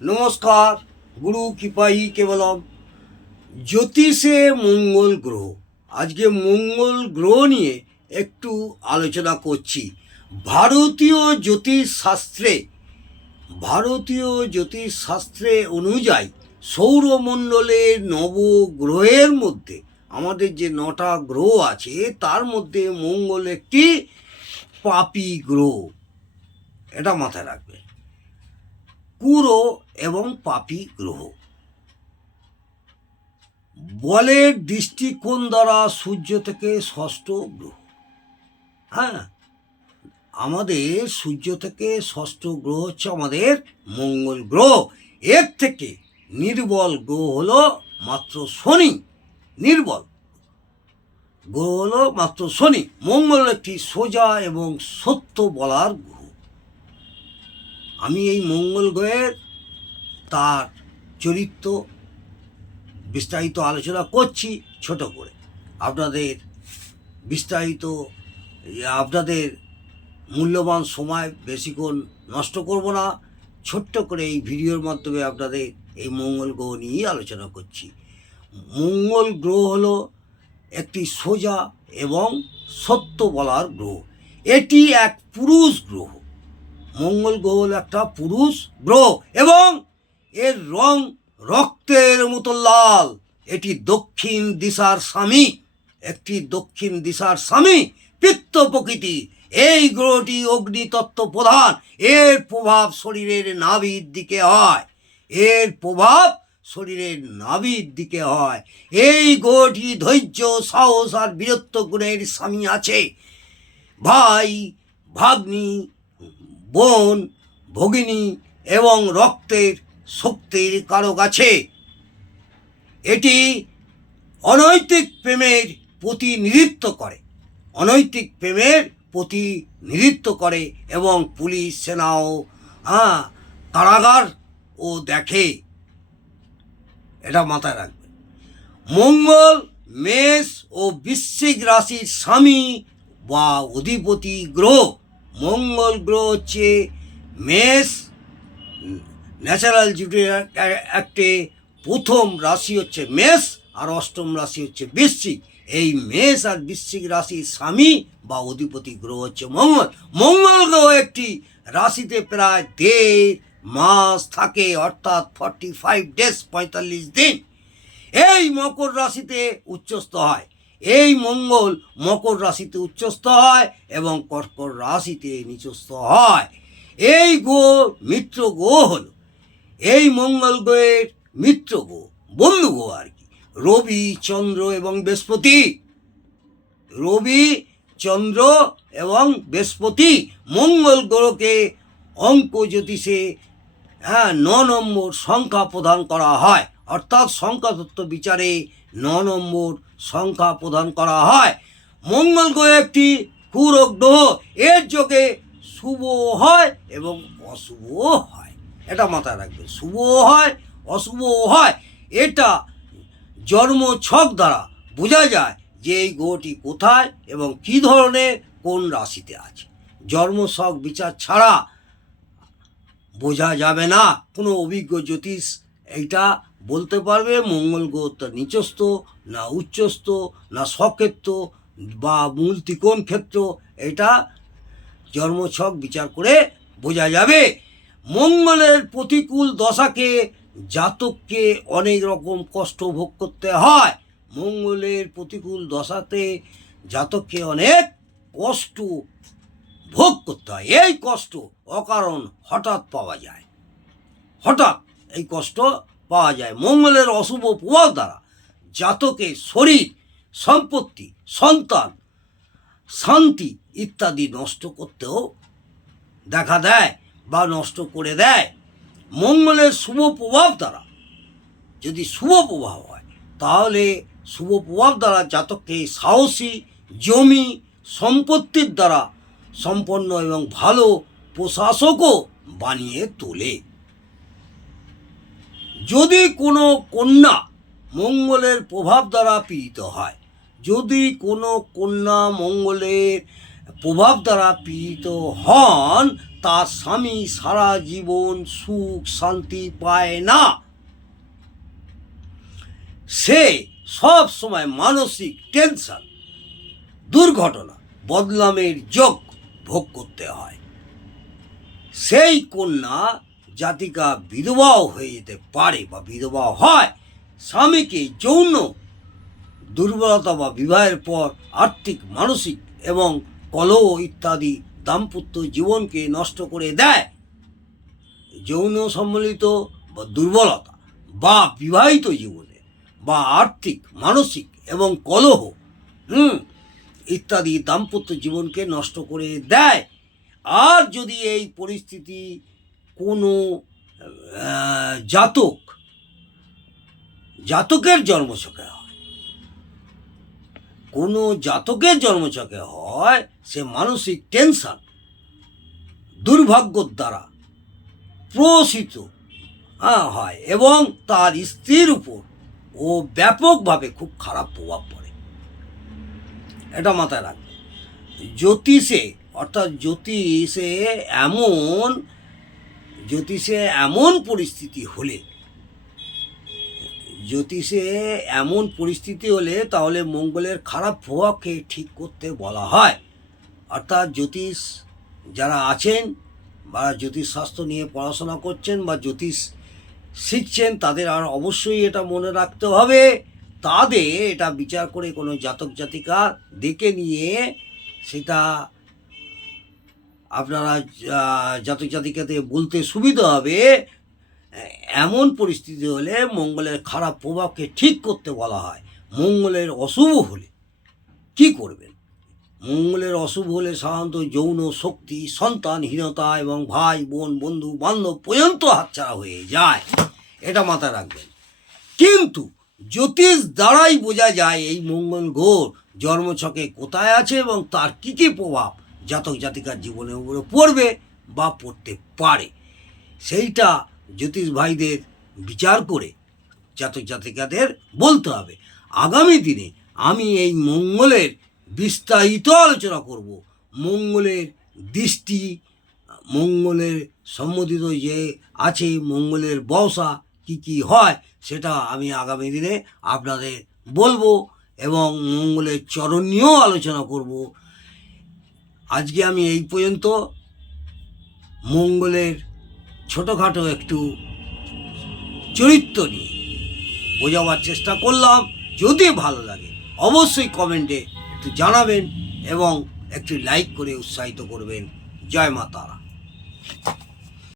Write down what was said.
নমস্কার। গুরু কৃপাই কেবলম। জ্যোতিষে মঙ্গল গ্রহ, আজকে মঙ্গল গ্রহ নিয়ে একটু আলোচনা করছি। ভারতীয় জ্যোতিষ শাস্ত্রে অনুযায়ী সৌরমণ্ডলের নবগ্রহের মধ্যে আমাদের যে 9টা গ্রহ আছে তার মধ্যে মঙ্গল একটি পাপী গ্রহ। এটা মাথায় রাখবে। কুরো এবং পাপী গ্রহ। বলের দৃষ্টিকোণ দ্বারা সূর্য থেকে ষষ্ঠ গ্রহ। হ্যাঁ, আমাদের সূর্য থেকে ষষ্ঠ গ্রহ হচ্ছে আমাদের মঙ্গল গ্রহ। এর থেকে নির্বল গ্রহ হলো মাত্র শনি। নির্বল গ্রহ হলো মাত্র শনি। মঙ্গল একটি সোজা এবং সত্য বলার গ্রহ। আমি এই মঙ্গল গ্রহের তার চরিত্র বিস্তারিত আলোচনা করছি ছোট করে। আপনাদের মূল্যবান সময় বেশিক্ষণ নষ্ট করব না। ছোট্ট করে এই ভিডিওর মাধ্যমে আপনাদের এই মঙ্গল গ্রহ নিয়েই আলোচনা করছি। মঙ্গল গ্রহ হলো একটি সোজা এবং সত্য বলার গ্রহ। এটি এক পুরুষ গ্রহ। মঙ্গল গ্রহ হলো একটা পুরুষ গ্রহ এবং এর রং রক্তের মতো লাল। এটি দক্ষিণ দিশার স্বামী পিত্ত প্রকৃতি। এই গ্রহটি অগ্নিতত্ত্ব প্রধান। এর প্রভাব শরীরের নাভির দিকে হয়। এই গ্রহটি ধৈর্য, সাহস আর বীরত্ব গুণের স্বামী আছে। ভাই, ভাগ্নি, বোন, ভগিনী এবং রক্তের শক্তির কারক আছে। এটি অনৈতিক প্রেমের প্রতিনিধিত্ব করে এবং পুলিশ, সেনা ও কারাগার ও দেখে। এটা মাথায় রাখবে। মঙ্গল মেষ ও বৃশ্চিক রাশির স্বামী বা অধিপতি গ্রহ। মঙ্গল গ্রহ হচ্ছে মেষ। ন্যাচারাল অ্যাক্টে প্রথম রাশি হচ্ছে মেষ আর অষ্টম রাশি হচ্ছে বৃশ্চিক। এই মেষ আর বৃশ্চিক রাশির স্বামী বা অধিপতি গ্রহ হচ্ছে মঙ্গল। মঙ্গল গ্রহ একটি রাশিতে প্রায় 1.5 মাস থাকে, অর্থাৎ 45 ডেজ, 45 দিন। এই মকর রাশিতে উচ্চস্থ হয়। এই মঙ্গল মকর রাশিতে উচ্চস্থ হয় এবং কর্কট রাশিতে নিচস্থ হয়। এই গ্রহ মিত্র গ্রহ হলো, এই মঙ্গল গ্রহের মিত্র গ্রহ, বন্ধু গ্রহ আর কি, রবি, চন্দ্র এবং বৃহস্পতি। মঙ্গল গ্রহকে অঙ্ক জ্যোতিষে 9 নম্বর সংখ্যা প্রদান করা হয়, অর্থাৎ সংখ্যাতত্ত্ব বিচারে 9 নম্বর সংখ্যা প্রদান করা হয়। মঙ্গল গ্রহ একটি কুরো গ্রহ। এর যোগে শুভ হয় এবং অশুভ হয়। এটা মাথায় রাখবে। শুভ হয়, অশুভ হয়। এটা জন্ম ছক দ্বারা বোঝা যায় যে এই গ্রহটি কোথায় এবং কী ধরনের কোন রাশিতে আছে। জন্ম ছক বিচার ছাড়া বোঝা যাবে না। কোনো অভিজ্ঞ জ্যোতিষ এইটা বলতে পারবে মঙ্গল গ্রহটা নিচস্থ না উচ্চস্থ না স্বক্ষেত্র বা মূল ত্রিকোণ ক্ষেত্র। এটা জন্মছক বিচার করে বোঝা যাবে। মঙ্গলের প্রতিকূল দশাকে জাতককে অনেক রকম কষ্ট ভোগ করতে হয়। মঙ্গলের প্রতিকূল দশাতে জাতককে অনেক কষ্ট ভোগ করতে হয়। এই কষ্ট অকারণ হঠাৎ এই কষ্ট পাওয়া যায়। মঙ্গলের অশুভ প্রভাব দ্বারা জাতকের শরীর, সম্পত্তি, সন্তান, শান্তি ইত্যাদি নষ্ট করতেও দেখা দেয় বা নষ্ট করে দেয়। মঙ্গলের শুভ প্রভাব দ্বারা, যদি শুভ প্রভাব হয় তাহলে শুভ প্রভাব দ্বারা জাতককে সাহসী, জমি সম্পত্তির দ্বারা সম্পন্ন এবং ভালো প্রশাসকও বানিয়ে তোলে। যদি কোনো কন্যা মঙ্গলের প্রভাব দ্বারা পীড়িত হয়, তার স্বামী সারা জীবন সুখ শান্তি পায় না। সে সব সময় মানসিক টেনশন, দুর্ঘটনা, বদনামের যোগ ভোগ করতে হয়। সেই কন্যা জাতিকা বিধবাও হয়ে যেতে পারে বা বিধবা হয়। স্বামীকে যৌন দুর্বলতা বা বিবাহের পর আর্থিক, মানসিক এবং কলহ ইত্যাদি দাম্পত্য জীবনকে নষ্ট করে দেয়। যৌন সম্বলিত বা দুর্বলতা বা বিবাহিত জীবনে বা আর্থিক, মানসিক এবং কলহ ইত্যাদি দাম্পত্য জীবনকে নষ্ট করে দেয়। আর যদি এই পরিস্থিতি কোনো জাতকের জন্মছকে হয়, কোনো জাতকের জন্মছকে হয়, সে মানসিক টেনশন, দুর্ভাগ্যর দ্বারা প্রসিত হয় এবং তার স্ত্রীর উপর ও ব্যাপকভাবে খুব খারাপ প্রভাব পড়ে। এটা মাথায় রাখবে। জ্যোতিষে অর্থাৎ জ্যোতিষে এমন পরিস্থিতি হলে তাহলে মঙ্গলের খারাপ প্রভাবকে ঠিক করতে বলা হয়। অর্থাৎ জ্যোতিষ যারা আছেন বা জ্যোতিষশাস্ত্র নিয়ে পড়াশোনা করছেন বা জ্যোতিষ শিখছেন, তাদের আর অবশ্যই এটা মনে রাখতে হবে, তাদের এটা বিচার করে কোনো জাতক জাতিকা দেখে নিয়ে সেটা আপনারা জাতক জাতিকাদের বলতে সুবিধা হবে। এমন পরিস্থিতি হলে মঙ্গলের খারাপ প্রভাবকে ঠিক করতে বলা হয়। মঙ্গলের অশুভ হলে কি করবেন? মঙ্গলের অশুভ হলে সাধারণত যৌন শক্তি, সন্তানহীনতা এবং ভাই বোন, বন্ধু বান্ধব পর্যন্ত হাতছাড়া হয়ে যায়। এটা মাথায় রাখবেন। কিন্তু জ্যোতিষ দ্বারাই বোঝা যায় এই মঙ্গল গ্রহ জন্মছকে কোথায় আছে এবং তার কী কী প্রভাব জাতক জাতিকার জীবনের উপরে পড়বে বা পড়তে পারে। সেইটা জ্যোতিষ ভাইদের বিচার করে জাতক জাতিকাদের বলতে হবে। আগামী দিনে আমি এই মঙ্গলের বিস্তারিত আলোচনা করব। মঙ্গলের দৃষ্টি, মঙ্গলের সম্বন্ধিত যে আছে, মঙ্গলের বসা কি কি হয়, সেটা আমি আগামী দিনে আপনাদের বলবো এবং মঙ্গলের চরণ নিয়েও আলোচনা করব। আজকে আমি এই পর্যন্ত মঙ্গলের ছোটোখাটো একটু চরিত্র নিয়ে বোঝাবার চেষ্টা করলাম। যদি ভালো লাগে অবশ্যই কমেন্টে একটু জানাবেন এবং একটু লাইক করে উৎসাহিত করবেন। জয় মা তারা।